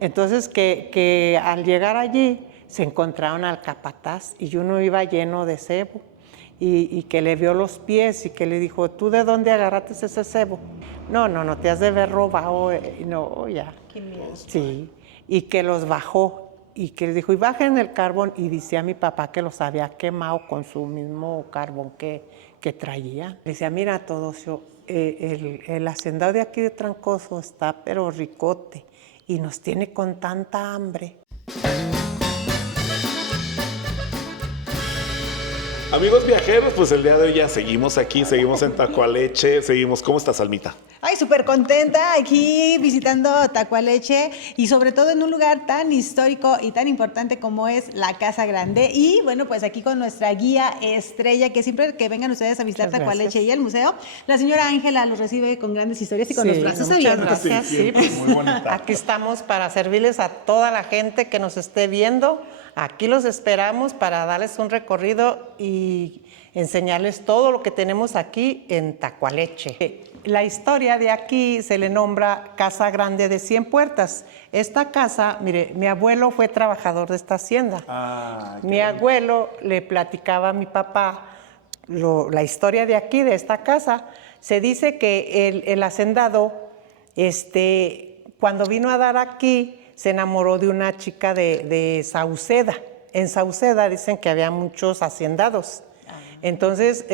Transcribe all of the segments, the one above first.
Entonces que al llegar allí se encontraron al capataz y uno iba lleno de cebo y que le vio los pies y que le dijo, ¿tú de dónde agarraste ese cebo? No, te has de haber robado. No, ya. Qué miedo. Sí, y que los bajó y que les dijo, y bajen el carbón. Y decía mi papá que los había quemado con su mismo carbón que traía. Decía, mira, Teodosio, el hacendado de aquí de Trancoso está pero ricote y nos tiene con tanta hambre. Amigos viajeros, pues el día de hoy ya seguimos aquí, seguimos en Tacualeche, seguimos. ¿Cómo estás, Almita? Ay, súper contenta aquí visitando Tacualeche y sobre todo en un lugar tan histórico y tan importante como es la Casa Grande. Y bueno, pues aquí con nuestra guía estrella, que siempre que vengan ustedes a visitar Muchas Tacualeche gracias. y el museo, la señora Ángela los recibe con grandes historias y con los brazos muchas abiertos. gracias. Sí, pues, muy bonita. aquí estamos para servirles a toda la gente que nos esté viendo. Aquí los esperamos para darles un recorrido y enseñarles todo lo que tenemos aquí en Tacualeche. La historia de aquí se le nombra Casa Grande de 100 Puertas. Esta casa, mire, mi abuelo fue trabajador de esta hacienda. Mi abuelo le platicaba a mi papá la historia de aquí, de esta casa. Se dice que el hacendado, cuando vino a dar aquí, se enamoró de una chica de Sauceda. En Sauceda dicen que había muchos haciendados. Entonces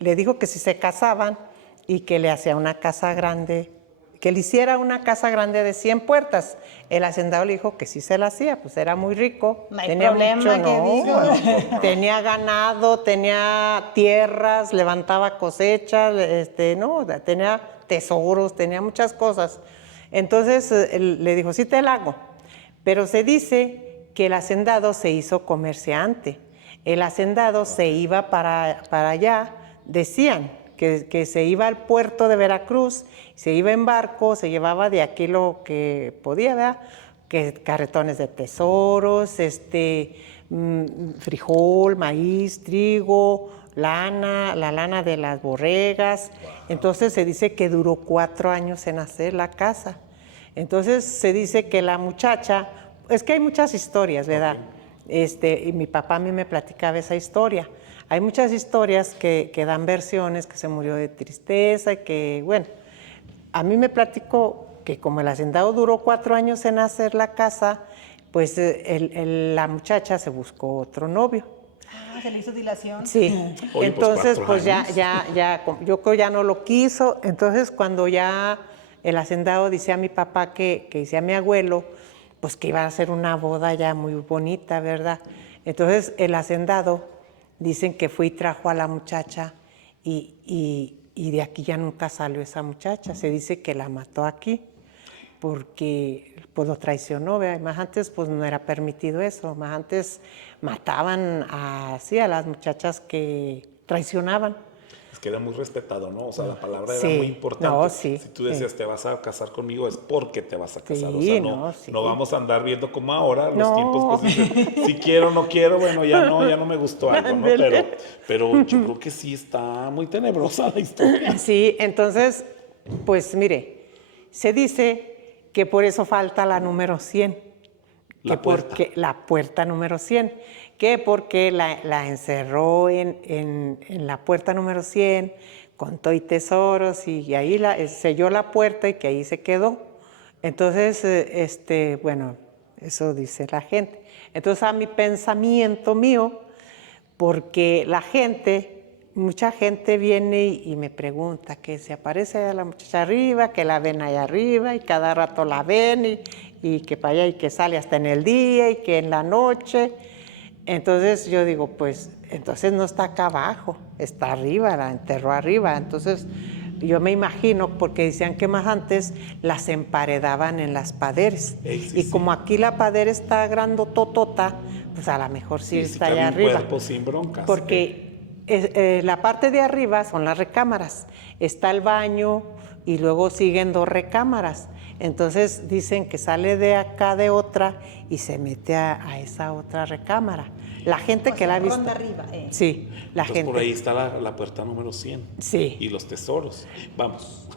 le dijo que si se casaban y que le hacía una casa grande, que le hiciera una casa grande de 100 puertas. El hacendado le dijo que sí se la hacía, pues era muy rico. No hay tenía problema, mucho, ¿qué no, digo? tenía ganado, tenía tierras, levantaba cosechas, tenía tesoros, tenía muchas cosas. Entonces le dijo, sí te la hago. Pero se dice que el hacendado se hizo comerciante. El hacendado se iba para allá, decían que se iba al puerto de Veracruz, se iba en barco, se llevaba de aquí lo que podía, ¿verdad? Que carretones de tesoros, frijol, maíz, trigo, lana, la lana de las borregas. Entonces se dice que duró 4 años en hacer la casa. Entonces se dice que la muchacha, es que hay muchas historias, ¿verdad? Y mi papá a mí me platicaba esa historia. Hay muchas historias que dan versiones, que se murió de tristeza y que, bueno, a mí me platicó que como el hacendado duró 4 años en hacer la casa, pues la muchacha se buscó otro novio. Ah, se le hizo dilación. Sí, Oye, entonces pues, 4 pues yo creo ya no lo quiso. Entonces cuando ya el hacendado decía a mi papá que decía a mi abuelo, pues que iba a ser una boda ya muy bonita, ¿verdad? Entonces el hacendado dicen que fue y trajo a la muchacha y de aquí ya nunca salió esa muchacha. Se dice que la mató aquí porque pues lo traicionó, ¿verdad? Más antes pues no era permitido eso, más antes mataban a las muchachas que traicionaban. Es que era muy respetado, ¿no? O sea, la palabra era Sí, muy importante. no, sí, Si tú decías, sí. te vas a casar conmigo, es porque te vas a casar. Sí, O sea, no, sí. no vamos a andar viendo como ahora los No. tiempos, pues dicen, si quiero, no quiero, bueno, ya no me gustó algo, ¿no? Pero yo creo que sí está muy tenebrosa la historia. Sí, entonces, pues mire, se dice que por eso falta la número 100. La puerta. Porque la puerta número 100, que porque la encerró en la puerta número 100, contó y tesoros y ahí selló la puerta y que ahí se quedó. Entonces, bueno, eso dice la gente. Entonces, a mi pensamiento mío, porque mucha gente viene y me pregunta que se aparece la muchacha arriba, que la ven allá arriba y cada rato la ven y que para allá y que sale hasta en el día y que en la noche. Entonces yo digo, pues entonces no está acá abajo, está arriba, la enterró arriba. Entonces yo me imagino, porque decían que más antes las emparedaban en las paderes. Y como aquí la padera está grandototota, pues a lo mejor sí está allá cabe un arriba. cuerpo sin broncas. Porque la parte de arriba son las recámaras, está el baño y luego siguen 2 recámaras. Entonces dicen que sale de acá de otra y se mete a esa otra recámara. La gente O que sea, la ha visto. ronda arriba. Sí, la Entonces gente. por ahí está la puerta número 100. Sí. Y los tesoros. Vamos.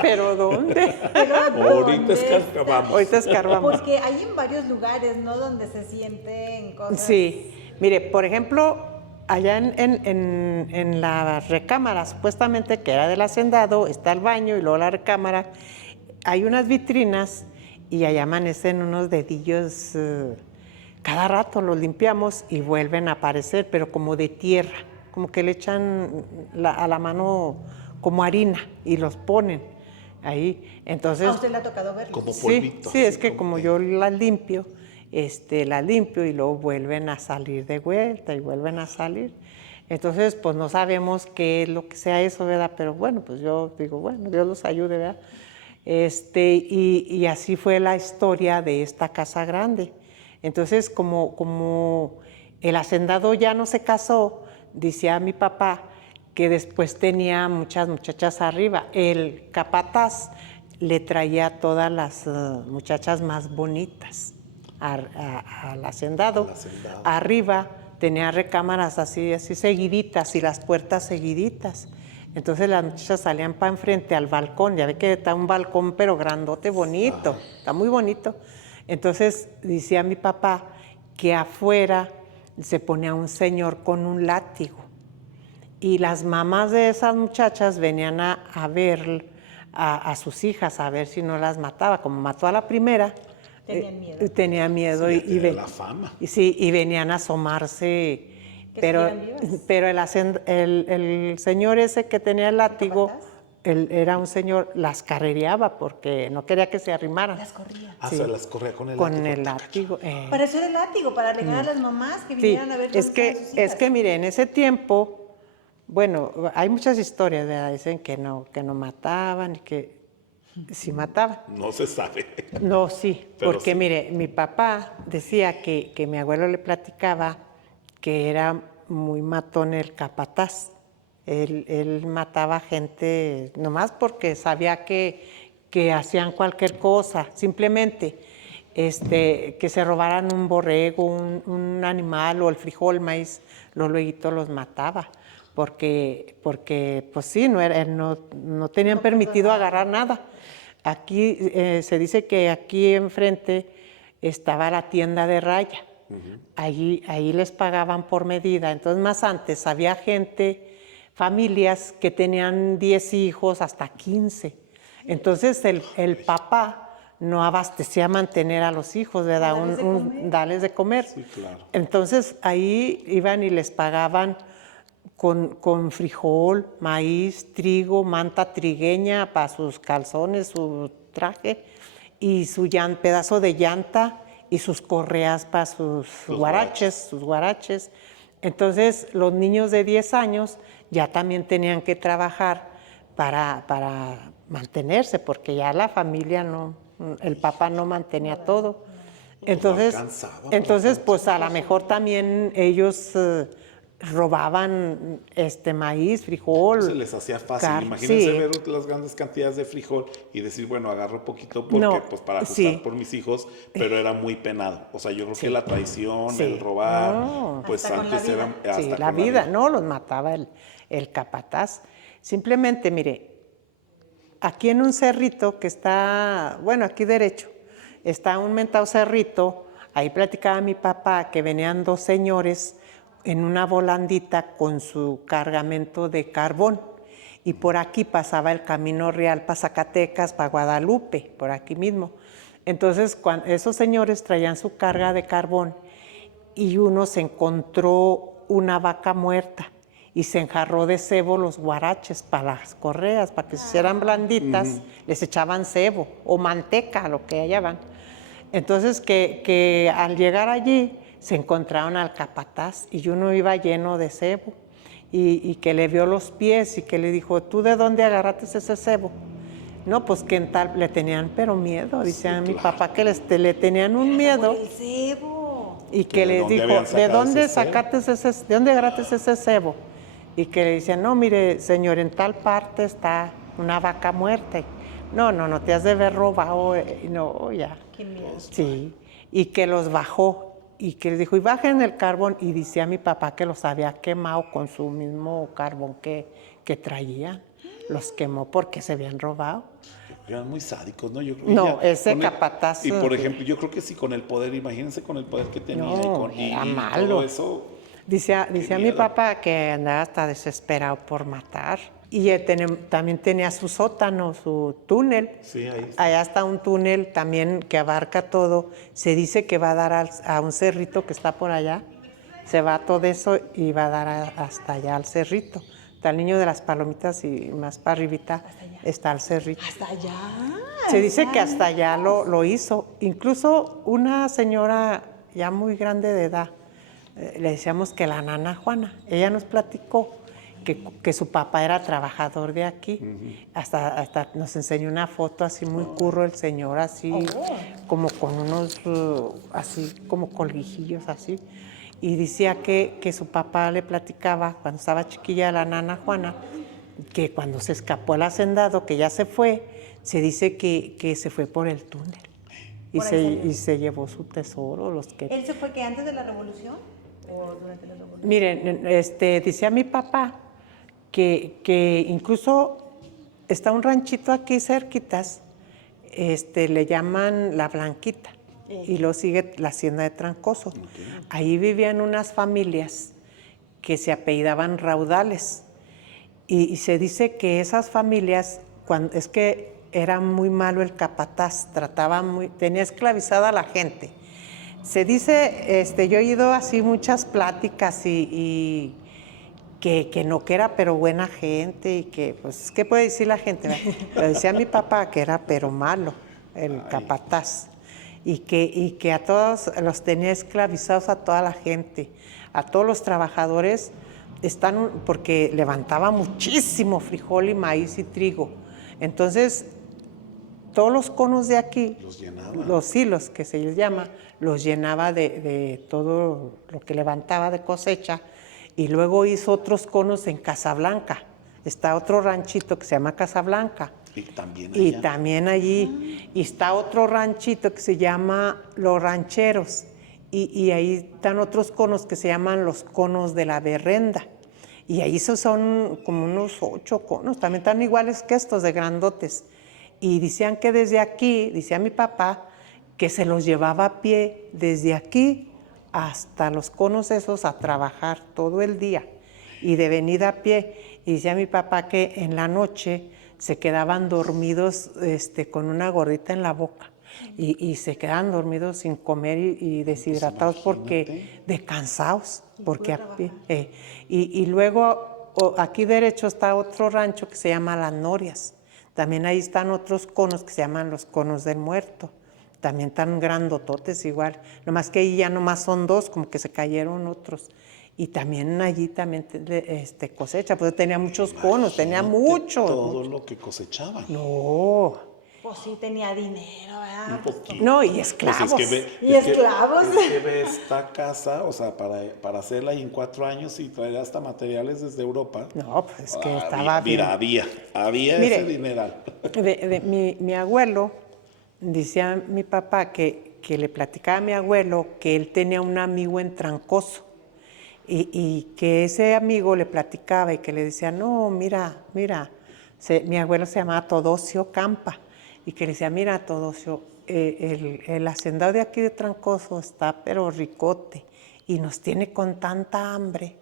¿Pero dónde? Pero Ahorita ¿dónde? vamos. Ahorita escarbamos. Porque hay en varios lugares, ¿no? Donde se sienten cosas. Sí, mire, por ejemplo, allá en la recámara, supuestamente que era del hacendado, está el baño y luego la recámara, hay unas vitrinas y allá amanecen unos dedillos, cada rato los limpiamos y vuelven a aparecer, pero como de tierra, como que le echan a la mano como harina y los ponen ahí. Entonces, ¿A usted le ha tocado verlo? Como sí, polvito. sí, así es que como yo las limpio y luego vuelven a salir de vuelta y vuelven a salir. Entonces, pues no sabemos qué es lo que sea eso, ¿verdad? Pero bueno, pues yo digo, bueno, Dios los ayude, ¿verdad? Y así fue la historia de esta casa grande. Entonces, como el hacendado ya no se casó, decía mi papá que después tenía muchas muchachas arriba. El capataz le traía todas las muchachas más bonitas al hacendado. Al hacendado. Arriba tenía recámaras así seguiditas y las puertas seguiditas. Entonces las muchachas salían para enfrente al balcón, ya ve que está un balcón pero grandote, bonito, está muy bonito. Entonces decía mi papá que afuera se ponía un señor con un látigo y las mamás de esas muchachas venían a ver a sus hijas, a ver si no las mataba. Como mató a la primera, Tenían miedo. tenía miedo Sí, y tenía la fama. y venían a asomarse. ¿Que Pero, estuvieran vivas? pero el señor ese que tenía el látigo, capataz? él era un señor, las carrereaba porque no quería que se arrimaran. Las corría. Ah, Sí. se las corría con el Con látigo. el látigo. Para eso era el látigo, para alejar a las mamás que Sí, vinieran a ver dónde estaban sus hijas. es que mire, en ese tiempo, bueno, hay muchas historias, ¿verdad? Dicen que no mataban y que sí mataban. No se sabe. No, sí, Pero porque sí. mire, mi papá decía que mi abuelo le platicaba que era muy matón el capataz. Él mataba gente nomás porque sabía que hacían cualquier cosa, simplemente que se robaran un borrego, un animal o el frijol, maíz, luego los mataba. Porque pues sí, no tenían permitido agarrar nada. Aquí se dice que aquí enfrente estaba la tienda de raya. Ahí les pagaban por medida. Entonces, más antes había familias que tenían 10 hijos, hasta 15. Entonces, el papá no abastecía a mantener a los hijos, ¿verdad? Darles de comer. Sí, claro. Entonces, ahí iban y les pagaban con frijol, maíz, trigo, manta trigueña para sus calzones, su traje, y su pedazo de llanta y sus correas para sus guaraches. Entonces, los niños de 10 años ya también tenían que trabajar para mantenerse, porque ya la familia el papá no mantenía todo. Entonces, alcanzaba, pues a lo mejor también ellos robaban maíz, frijol. Se les hacía fácil. Imagínense ver las grandes cantidades de frijol y decir, bueno, agarro poquito porque, pues para ajustar por mis hijos, pero era muy penado. O sea, yo creo que la traición, el robar, pues hasta antes era hasta Sí, con la vida, no los mataba el capataz. Simplemente, mire, aquí en un cerrito que está, bueno, aquí derecho, está un mentado cerrito, ahí platicaba mi papá que venían 2 señores en una volandita con su cargamento de carbón. Y por aquí pasaba el camino real para Zacatecas, para Guadalupe, por aquí mismo. Entonces, esos señores traían su carga de carbón y uno se encontró una vaca muerta y se enjarró de cebo los guaraches para las correas, para que se hicieran blanditas, les echaban cebo o manteca, lo que hallaban. Entonces, que al llegar allí, se encontraron al capataz y uno iba lleno de cebo y que le vio los pies y que le dijo, ¿tú de dónde agarraste ese cebo? No, pues que en tal, le tenían pero miedo, dice a mi papá que le tenían un miedo. El cebo. Y que le dijo, ¿de dónde agarraste ese cebo? Y que le decían, no, mire, señor, en tal parte está una vaca muerta. No te has de ver robado. No, ya. Qué miedo. Sí, y que los bajó y que les dijo, y bajen el carbón, y decía mi papá que los había quemado con su mismo carbón que traían. Los quemó porque se habían robado. Eran muy sádicos, ¿no? Yo creo No, ese capataz. Y por ejemplo, yo creo que sí, con el poder, imagínense con el poder que tenía era y malo. todo eso. Decía mi papá que andaba hasta desesperado por matar. Y también tenía su sótano, su túnel. Sí, ahí está. Allá está un túnel también que abarca todo. Se dice que va a dar a un cerrito que está por allá. Se va todo eso y va a dar hasta allá al cerrito. Está el Niño de las Palomitas y más para arribita está el cerrito. ¿Hasta allá? Se dice que hasta allá lo hizo. Incluso una señora ya muy grande de edad, le decíamos que la nana Juana, ella nos platicó que su papá era trabajador de aquí. Hasta nos enseñó una foto así muy curro el señor, así como con unos, así como colguijillos así. Y decía que su papá le platicaba cuando estaba chiquilla la nana Juana, que cuando se escapó el hacendado, que ya se fue, se dice que se fue por el túnel y se llevó su tesoro. ¿Él se fue que antes de la revolución o durante la revolución? Miren, decía mi papá que incluso está un ranchito aquí cerquitas, le llaman La Blanquita, y lo sigue la hacienda de Trancoso. Ahí vivían unas familias que se apellidaban Raudales, y se dice que esas familias, es que era muy malo el capataz, tenía esclavizada a la gente. Se dice, yo he ido así muchas pláticas y que no, que era pero buena gente y que, pues, ¿qué puede decir la gente? Pero decía mi papá que era pero malo el capataz y que a todos los tenía esclavizados, a toda la gente, a todos los trabajadores, porque levantaba muchísimo frijol y maíz y trigo. Entonces, todos los conos de aquí, los hilos que se les llama, los llenaba de todo lo que levantaba de cosecha, y luego hizo otros conos en Casablanca. Está otro ranchito que se llama Casablanca. Y también allí. Y está otro ranchito que se llama Los Rancheros. Y ahí están otros conos que se llaman los conos de la Berrenda. Y ahí son como unos 8 conos, también están iguales que estos de grandotes. Y decían que desde aquí, decía mi papá, que se los llevaba a pie desde aquí hasta los conos esos a trabajar todo el día y de venida a pie. Y decía mi papá que en la noche se quedaban dormidos con una gordita en la boca y se quedaban dormidos sin comer y deshidratados porque de cansados, porque a pie. Y luego aquí derecho está otro rancho que se llama Las Norias. También ahí están otros conos que se llaman los conos del muerto. También tan grandototes igual. Nomás que ahí ya nomás son 2, como que se cayeron otros. Y también allí cosecha, pues tenía muchos conos, tenía mucho. Todo lo que cosechaban. No. Pues sí tenía dinero, ¿verdad? Un poquito. No, y esclavos. Pues esclavos. Es que ve esta casa, o sea, para hacerla y en 4 años y traer hasta materiales desde Europa. No, pues es que estaba bien. Mira, había ese dineral. Mi abuelo, decía mi papá que le platicaba a mi abuelo que él tenía un amigo en Trancoso y que ese amigo le platicaba y que le decía, no, mira, mi abuelo se llamaba Todosio Campa y que le decía, mira, Todosio, el hacendado de aquí de Trancoso está pero ricote y nos tiene con tanta hambre.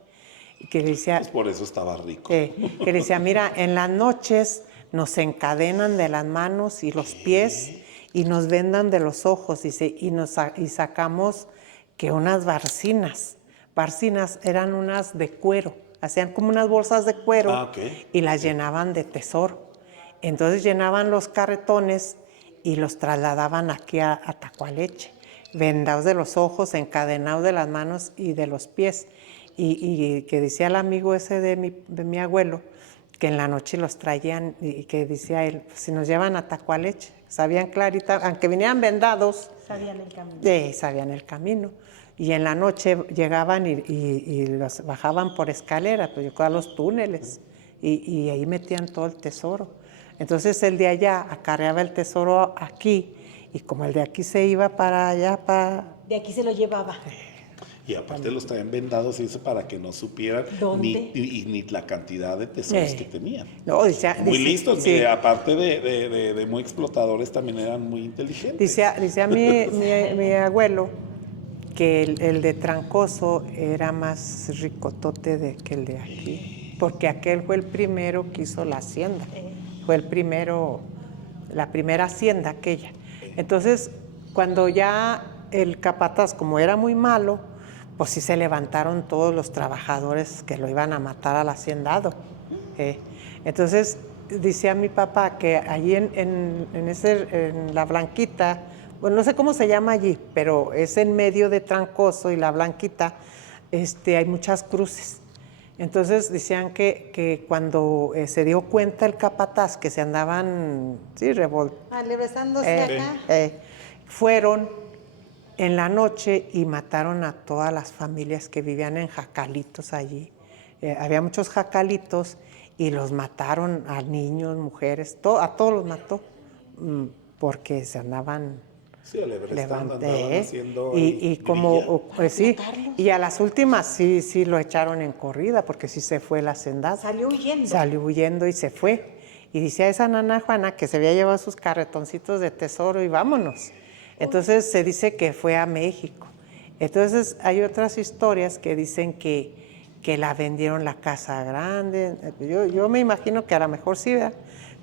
Y que le decía, pues por eso estaba rico. Que le decía, mira, en las noches nos encadenan de las manos y los pies y nos vendan de los ojos y sacamos que unas barcinas. Barcinas eran unas de cuero, hacían como unas bolsas de cuero y las llenaban de tesoro. Entonces llenaban los carretones y los trasladaban aquí a Tacualeche, vendados de los ojos, encadenados de las manos y de los pies. Y que decía el amigo ese de mi abuelo, que en la noche los traían y que decía él, si nos llevan a Tacualeche, sabían clarita, aunque vinieran vendados. Sabían el camino. Sí, sabían el camino. Y en la noche llegaban y los bajaban por escalera, pues yo a los túneles, y ahí metían todo el tesoro. Entonces el de allá acarreaba el tesoro aquí y como el de aquí se iba para allá, De aquí se lo llevaba. Y aparte los traían vendados y eso para que no supieran ni la cantidad de tesoros que tenían. No, muy listos, sí. Aparte de muy explotadores, también eran muy inteligentes. Dice mi abuelo que el de Trancoso era más ricotote que el de aquí, porque aquel fue el primero que hizo la hacienda. Fue el primero, la primera hacienda aquella. Entonces, cuando ya el capataz, como era muy malo, pues sí se levantaron todos los trabajadores que lo iban a matar al hacendado. Entonces, decía mi papá que allí en la Blanquita, bueno, no sé cómo se llama allí, pero es en medio de Trancoso y la Blanquita, hay muchas cruces. Entonces decían que cuando se dio cuenta el capataz que se andaban, besándose acá. Fueron en la noche y mataron a todas las familias que vivían en jacalitos allí. Había muchos jacalitos y los mataron a niños, mujeres, a todos los mató porque se andaban... Sí, levanté y como sí, y a las últimas sí lo echaron en corrida porque sí se fue el hacendado. Salió huyendo y se fue. Y decía esa nana Juana que se había llevado sus carretoncitos de tesoro y vámonos. Entonces se dice que fue a México. Entonces hay otras historias que dicen que la vendieron la casa grande. Yo me imagino que a lo mejor sí, ¿verdad?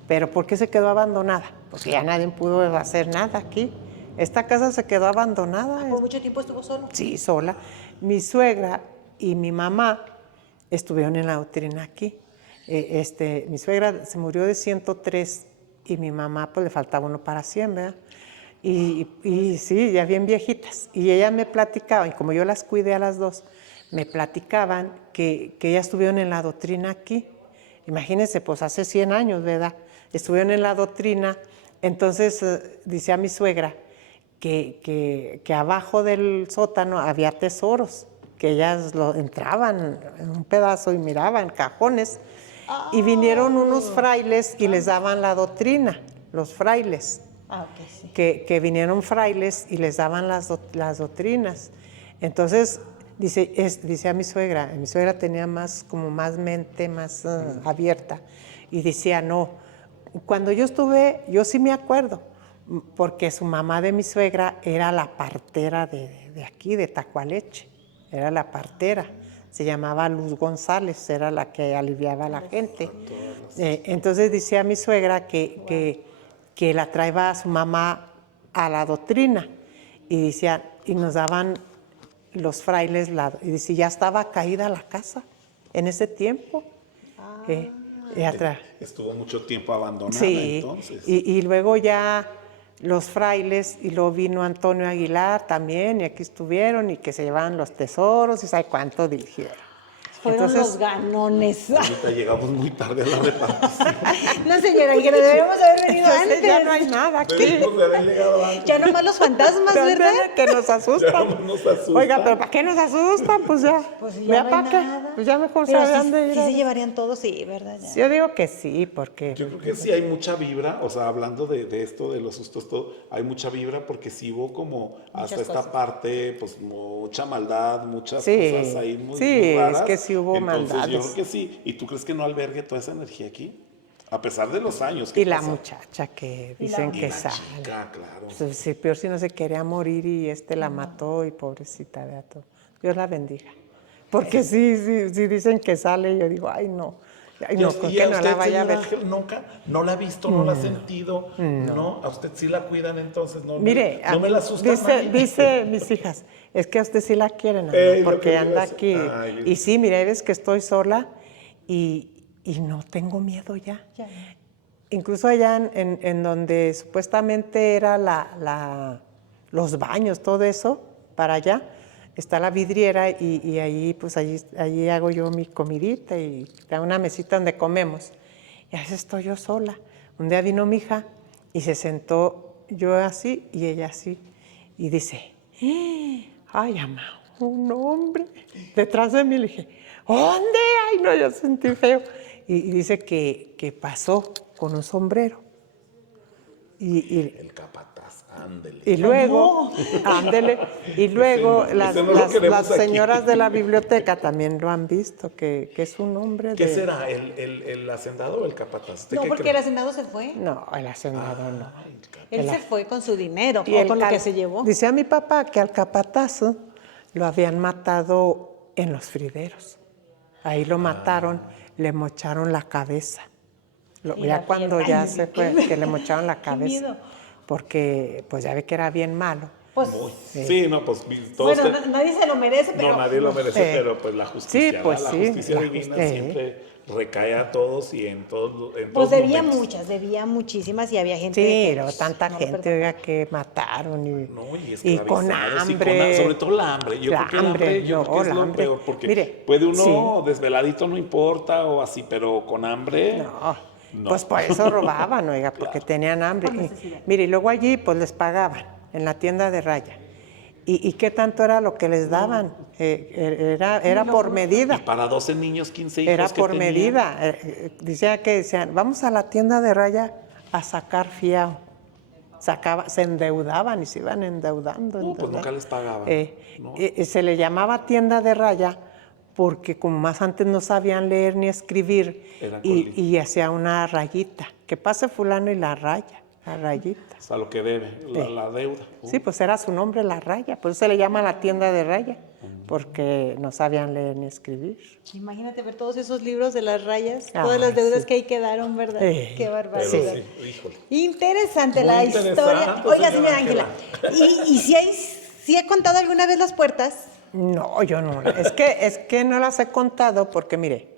Pero ¿por qué se quedó abandonada? Porque ya nadie pudo hacer nada aquí. Esta casa se quedó abandonada. ¿Por mucho tiempo estuvo sola? Sí, sola. Mi suegra y mi mamá estuvieron en la doctrina aquí. Mi suegra se murió de 103 y mi mamá pues le faltaba uno para 100, ¿verdad? Y sí, ya bien viejitas. Y ella me platicaba, y como yo las cuidé a las dos, me platicaban que ellas estuvieron en la doctrina aquí. Imagínense, pues hace 100 años, ¿verdad? Estuvieron en la doctrina. Entonces, dice a mi suegra que abajo del sótano había tesoros, que ellas entraban en un pedazo y miraban cajones. Y vinieron unos frailes y les daban la doctrina, los frailes. Sí. Que vinieron frailes y les daban las doctrinas. Entonces, dice a mi suegra tenía más mente más abierta, y decía, no, cuando yo estuve, yo sí me acuerdo, porque su mamá de mi suegra era la partera de aquí, de Tacualeche, era la partera, se llamaba Luz González, era la que aliviaba a la gente. Entonces decía mi suegra que la traía a su mamá a la doctrina, y decía, y nos daban los frailes, y dice, ya estaba caída la casa en ese tiempo. Estuvo mucho tiempo abandonada, sí, entonces. Y luego ya los frailes, y luego vino Antonio Aguilar también, y aquí estuvieron, y que se llevaban los tesoros, y sabe cuánto dirigieron. Fueron los ganones. Ahorita llegamos muy tarde a la repartición. No, señora, y que deberíamos haber venido antes. Ya no hay nada aquí. Ya nomás los fantasmas, ¿verdad? Que nos asustan. Ya nos asustan. Oiga, pero ¿para qué nos asustan? Pues ya. Pues ya no hay nada. Pues ya mejor pero sabían de ir. Sí se llevarían todos, sí, ¿verdad? Ya. Yo digo que sí, porque... Yo creo que sí hay mucha vibra, o sea, hablando de esto, de los sustos, todo, hay mucha vibra porque sí hubo como hasta esta parte, pues mucha maldad, muchas cosas ahí muy raras. Es que sí hubo maldades. Yo creo que sí. ¿Y tú crees que no albergue toda esa energía aquí? A pesar de los años. Y la muchacha que dicen que sale. Chica, claro. Pues, sí, peor si no se quería morir y la mató, y pobrecita, vea todo. Dios la bendiga. Porque sí dicen que sale, yo digo, ay no. Ay, no, ¿Y que a no usted, la vaya a ver. Ángel, nunca? ¿No la ha visto, no la ha sentido? No. ¿A usted sí la cuidan entonces? No, mire, no me la asustan. Dice mis hijas, es que a usted sí la quieren, porque anda aquí. Y sí, mire, ves que estoy sola y no tengo miedo ya. Incluso allá en donde supuestamente era los baños, todo eso, para allá, está la vidriera, y ahí, pues allí hago yo mi comidita, y da una mesita donde comemos. Y a veces estoy yo sola. Un día vino mi hija y se sentó yo así y ella así, y dice, ay, mamá, un hombre detrás de mí. Le dije, ¿dónde? Ay, no, yo sentí feo. Y dice que pasó con un sombrero. El capataz. Capataz, ándele. Y luego, ándele, y luego las señoras de la biblioteca también lo han visto, que es un hombre ¿Qué será? ¿El hacendado o el capataz? No, porque el hacendado se fue. No, el hacendado no. Él se fue con su dinero, Y o con lo que se llevó. Decía mi papá que al capatazo lo habían matado en los frideros. Ahí lo mataron, le mocharon la cabeza. Ya cuando ya se fue, que le mocharon la cabeza. Miedo. Porque pues ya ve que era bien malo. Pues, sí, no, pues todos bueno, nadie se lo merece, pero... No, nadie lo merece, pero pues la justicia, sí, pues, la justicia divina siempre recae a todos y en todos pues debía momentos. Debía muchísimas y había gente... Sí, pero tanta gente, oiga, que mataron y con hambre. Sobre todo la hambre. Yo creo que el hambre es lo peor, porque mire, puede uno desveladito no importa o así, pero con hambre... No. Pues por eso robaban, oiga, porque tenían hambre. Mire, y luego allí pues les pagaban en la tienda de raya. ¿Y qué tanto era lo que les daban? Era por medida. Y para 12 niños, 15 hijos era por medida. Decían, vamos a la tienda de raya a sacar fiao. Se endeudaban y se iban endeudando. Pues nunca les pagaban. Se le llamaba tienda de raya porque como más antes no sabían leer ni escribir y hacía una rayita. Que pase fulano y la raya. La rayita. O sea, lo que debe, la deuda. Sí, pues era su nombre, la raya. Por eso se le llama la tienda de raya, porque no sabían leer ni escribir. Imagínate ver todos esos libros de las rayas, todas las deudas que ahí quedaron, ¿verdad? Qué barbaridad. Interesante la historia. Oiga, señora Ángela, ¿y si ha contado alguna vez las puertas? No, yo no. Es que no las he contado porque, mire,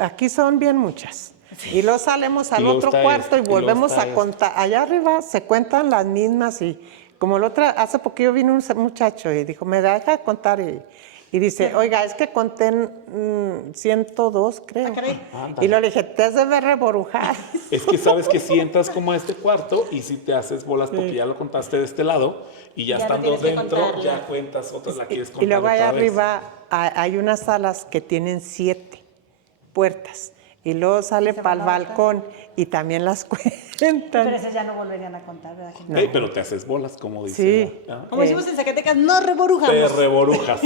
aquí son bien muchas. Y luego salimos al otro cuarto y volvemos a contar. Allá arriba se cuentan las mismas y como la otra, hace poquito vino un muchacho y dijo, me deja contar y dice, oiga, es que conté 102, creo. Y luego le dije, te has de ver reborujar. Es que sabes que si entras como a este cuarto y si te haces bolas porque ya lo contaste de este lado y ya estando dentro ya cuentas otras, la quieres contar. Y luego allá arriba hay unas salas que tienen 7 puertas. Y luego sale para el balcón y también las cuentan. Pero esas ya no volverían a contar, ¿verdad? No. Pero te haces bolas, como dice. Sí. Como decimos en Zacatecas, no reborujamos. Te reborujas.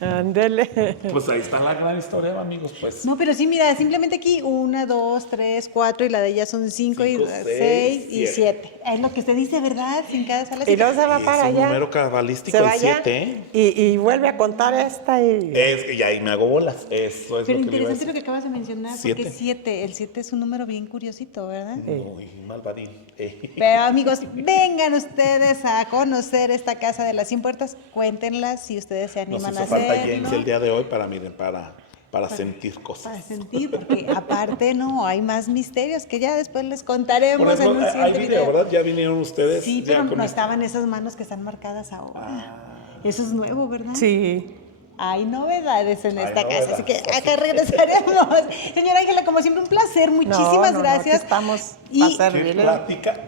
Ándele. Pues ahí está la gran historia, amigos, pues. No, pero sí, mira, simplemente aquí 1, 2, 3, 4 y la de ella son 5 y 6 y 7. Es lo que usted dice, ¿verdad? Sin cada sala. Y luego se va para allá. Es un número cabalístico, el 7, ¿eh? Y vuelve a contar esta y ahí me hago bolas. Eso es pero lo que interesante lo que acabas de mencionar, porque 7, el 7 es un número bien curiosito, ¿verdad? Muy malvadín. Pero amigos, vengan ustedes a conocer esta casa de las 100 puertas, cuéntenlas si ustedes se animan a hacerlo. James el día de hoy para sentir cosas. Para sentir, porque aparte no, hay más misterios que ya después les contaremos en un siguiente video, ¿verdad? Ya vinieron ustedes. Sí, pero no estaban esas manos que están marcadas ahora. Eso es nuevo, ¿verdad? Sí. Hay novedades en esta casa, así que acá regresaremos. Señora Ángela, como siempre, un placer. Muchísimas gracias. Estamos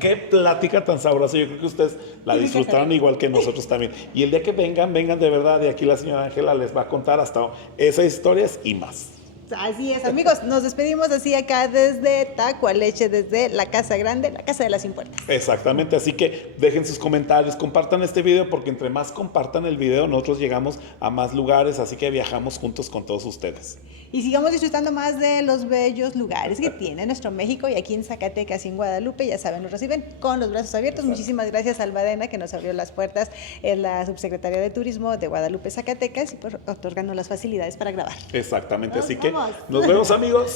qué plática tan sabrosa. Yo creo que ustedes la disfrutaron igual que nosotros también. Y el día que vengan de verdad. Y aquí la señora Ángela les va a contar hasta esas historias y más. Así es, amigos, nos despedimos así acá desde Tacualeche, desde la Casa Grande, la Casa de las 100 Puertas. Exactamente, así que dejen sus comentarios, compartan este video, porque entre más compartan el video, nosotros llegamos a más lugares, así que viajamos juntos con todos ustedes. Y sigamos disfrutando más de los bellos lugares que tiene nuestro México, y aquí en Zacatecas y en Guadalupe, ya saben, nos reciben con los brazos abiertos. Exacto. Muchísimas gracias a Almadena, que nos abrió las puertas, es la subsecretaria de Turismo de Guadalupe, Zacatecas, y por otorgarnos las facilidades para grabar. Exactamente, así que nos vemos, amigos.